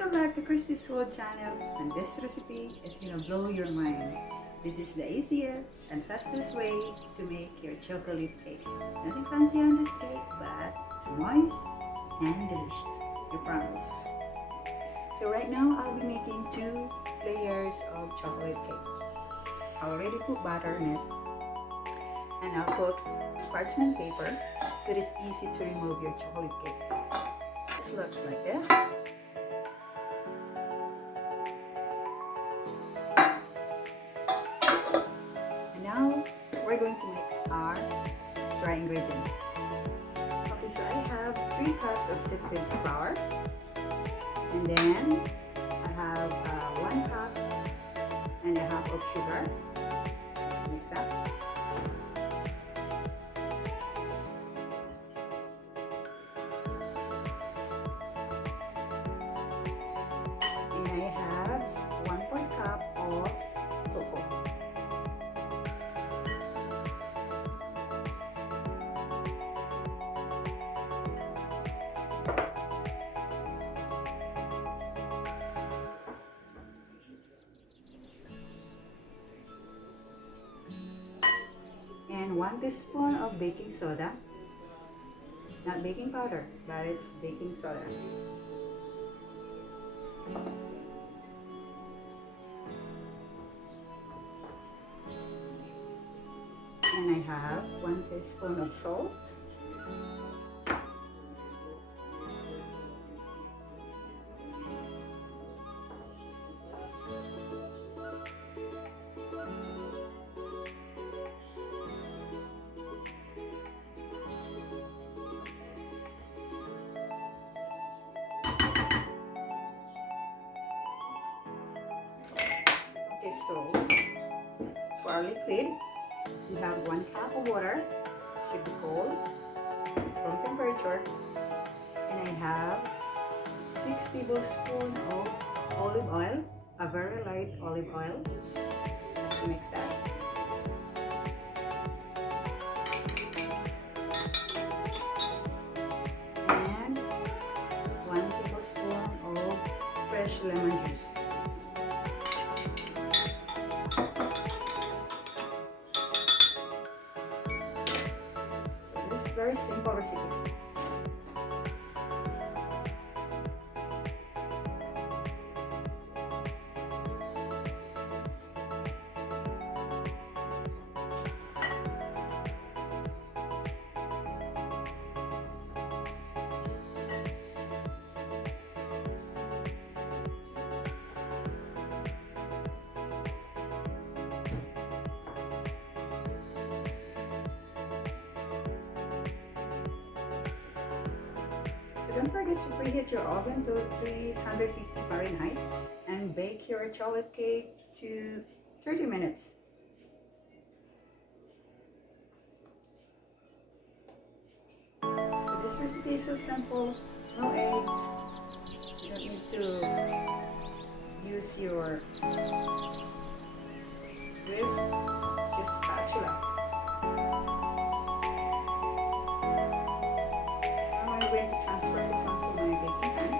Welcome back to Christy's Food channel, and this recipe is gonna blow your mind. This is the easiest and fastest way to make your chocolate cake. Nothing fancy on this cake, but it's moist and delicious, I promise. So right now I'll be making 2 layers of chocolate cake. I already put butter in it, and I'll put parchment paper so it's easy to remove your chocolate cake. This looks like this. And now we're going to mix our dry ingredients. Okay, so I have 3 cups of sifted flour, and then I have 1 cup and a half of sugar. Mix that. And I have 1/4 cup of cocoa. And 1 teaspoon of baking soda. Not baking powder, but it's baking soda. And I have 1 teaspoon of salt. Okay, so for our liquid, we have 1 cup of water, should be cold, room temperature, and I have 6 tablespoons of olive oil, a very light olive oil. Mix that. And 1 tablespoon of fresh lemon juice. Very simple recipe. Don't forget to preheat your oven to 350 Fahrenheit and bake your chocolate cake to 30 minutes. So this recipe is so simple, no eggs, you don't need to use your whisk, just spatula. I'm going to transfer this one to my baking pan.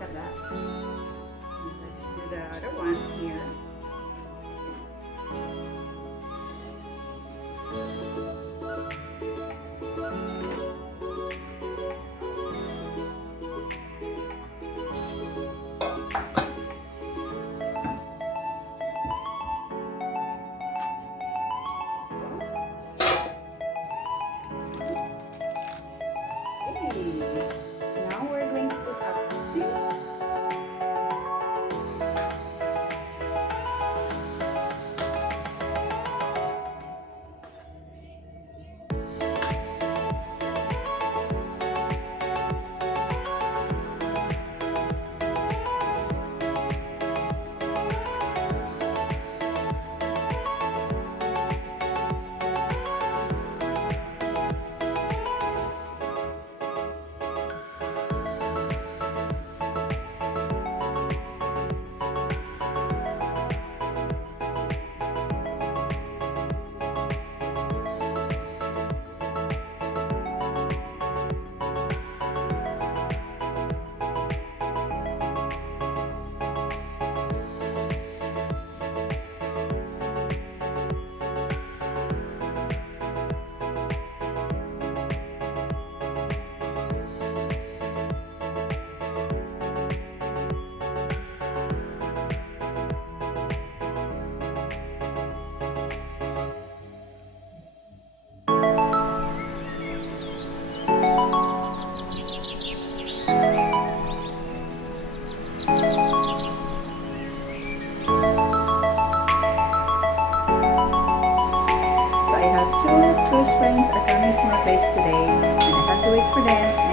Look at that. Let's do the other one here. Now we're going to put up the steam. Close friends are coming to my place today, and I can't wait for them.